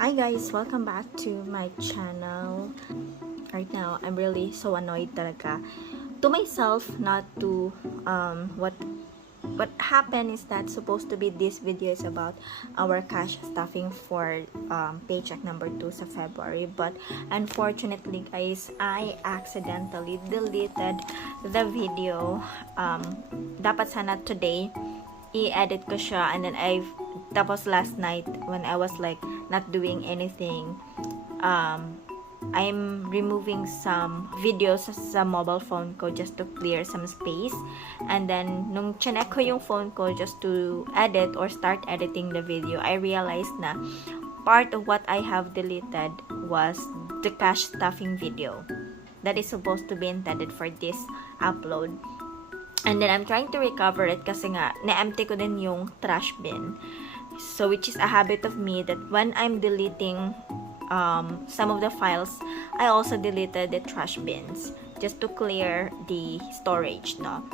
Hi guys! Welcome back to my channel. Right now, I'm really so annoyed talaga to myself, not to what happened is that supposed to be this video is about our cash stuffing for paycheck number 2 sa February, but unfortunately guys, I accidentally deleted the video. Dapat sana today i-edit ko siya, and then tapos last night when I was like not doing anything, I'm removing some videos sa mobile phone ko just to clear some space, and then nung chinek ko yung phone ko just to edit or start editing the video, I realized na part of what I have deleted was the cash stuffing video that is supposed to be intended for this upload. And then I'm trying to recover it kasi nga na-empty ko din yung trash bin. So which is a habit of me that when I'm deleting some of the files, I also deleted the trash bins just to clear the storage, no?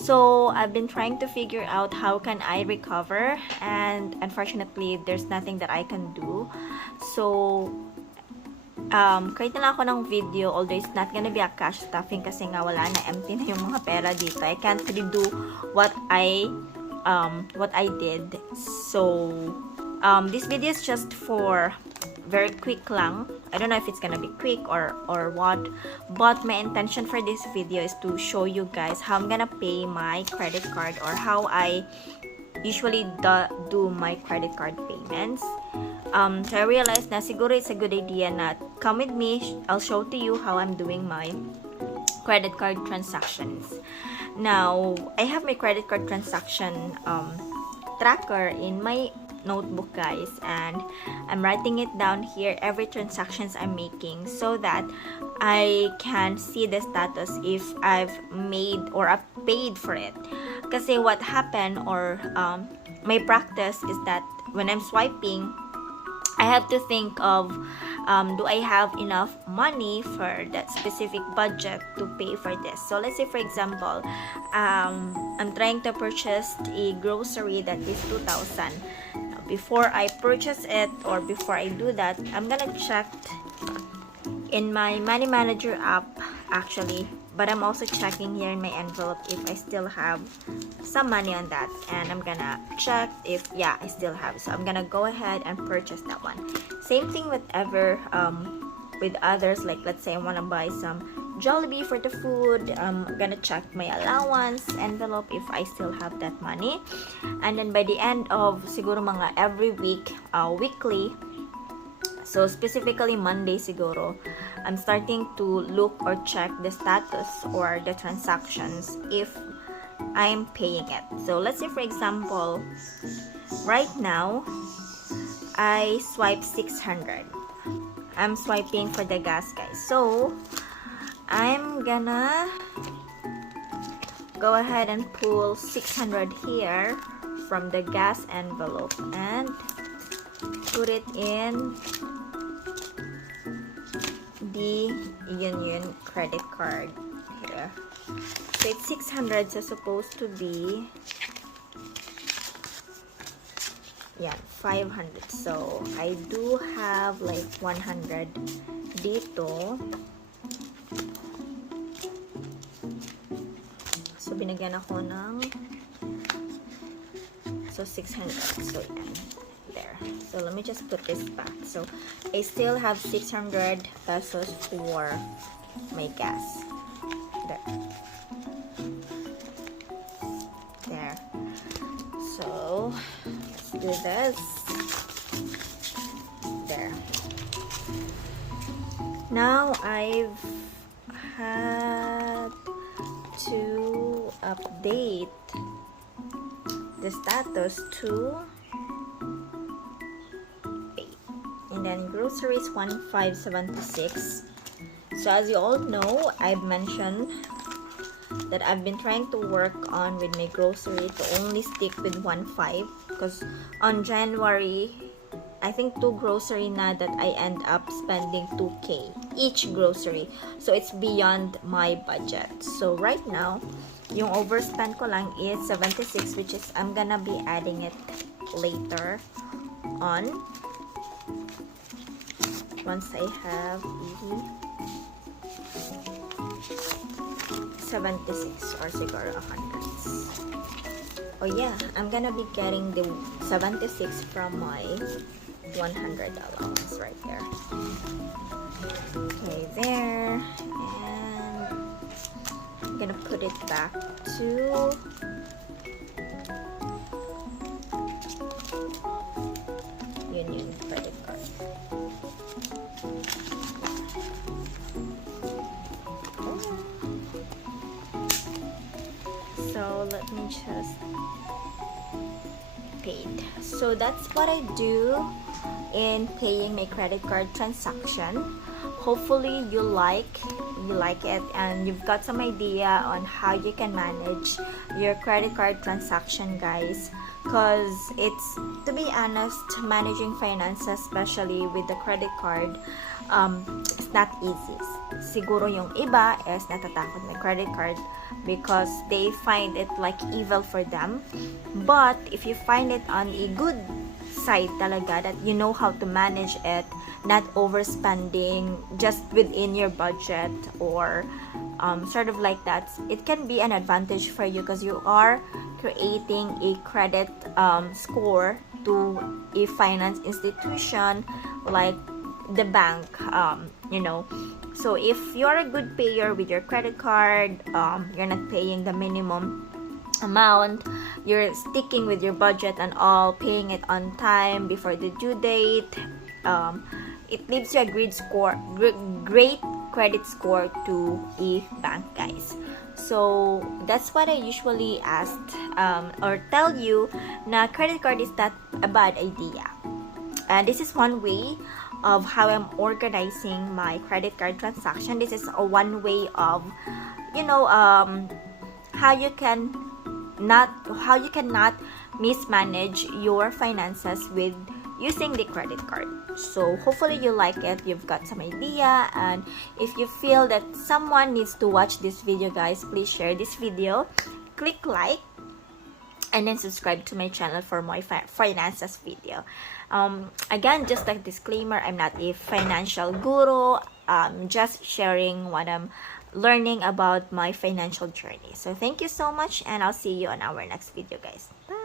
So I've been trying to figure out how can I recover, and unfortunately there's nothing that I can do. So create na lang ako ng video, although it's not gonna be a cash stuffing kasi nga wala na, empty na yung mga pera dito. I can't really do what I did. So this video is just for very quick lang. I don't know if it's gonna be quick or what, but my intention for this video is to show you guys how I'm gonna pay my credit card, or how I usually do my credit card payments. So I realized na siguro it's a good idea na come with me. I'll show to you how I'm doing my credit card transactions. Now, I have my credit card transaction tracker in my notebook, guys, and I'm writing it down here, every transactions I'm making, so that I can see the status if I've made or I've paid for it. Kasi what happened, or my practice is that when I'm swiping, I have to think of do I have enough money for that specific budget to pay for this. So let's say for example, I'm trying to purchase a grocery that is 2,000. Before I purchase it, or before I do that, I'm gonna check in my money manager app actually, but I'm also checking here in my envelope if I still have some money on that, and I'm gonna check if yeah, I still have. So I'm gonna go ahead and purchase that one. Same thing with others, like let's say I want to buy some Jollibee for the food. I'm gonna check my allowance envelope if I still have that money, and then by the end of siguro mga every week, weekly, so specifically Monday siguro, I'm starting to look or check the status or the transactions if I'm paying it. So let's say for example, right now I swipe 600. I'm swiping for the gas, guys. So I'm gonna go ahead and pull 600 here from the gas envelope and put it in the Union credit card here. So it's 600, so supposed to be 500. So I do have like 100 dito. So binigyan ako ng 600. So yan. There. So let me just put this back. So I still have 600 pesos for my gas. There. So let's do this. There. Now I've had to update the status to pay. And then groceries 1576. So as you all know, I've mentioned that I've been trying to work on with my grocery to only stick with 1.5, because on January I think 2 grocery na that I end up spending 2K each grocery. So it's beyond my budget. So right now, yung overspend ko lang is 76, which is I'm gonna be adding it later on. once I have the 76 or siguro 100s. Oh yeah, I'm gonna be getting the 76 from my 100 allowance right there. Okay, there. And I'm gonna put it back to Union credit card. So let me just paid. So that's what I do in paying my credit card transaction. Hopefully you like it and you've got some idea on how you can manage your credit card transaction, guys, because it's, to be honest, managing finances, especially with the credit card, it's not easy. Siguro yung iba is natatakot may credit card because they find it like evil for them. But if you find it on a good side talaga, that you know how to manage it, not overspending, just within your budget, or sort of like that, it can be an advantage for you because you are creating a credit score to a finance institution like the bank, you know. So if you're a good payer with your credit card, you're not paying the minimum amount, you're sticking with your budget and all, paying it on time before the due date, it leaves you a great credit score to a bank, guys. So that's what I usually ask or tell you, na credit card is not a bad idea. And this is one way of how I'm organizing my credit card transaction. This is a one way of, you know, how you cannot mismanage your finances with using the credit card. So hopefully you like it, you've got some idea, and if you feel that someone needs to watch this video, guys, please share this video, click like, and then subscribe to my channel for more finances video. Again, just a disclaimer, I'm not a financial guru, just sharing what I'm learning about my financial journey. So thank you so much, and I'll see you on our next video, guys. Bye.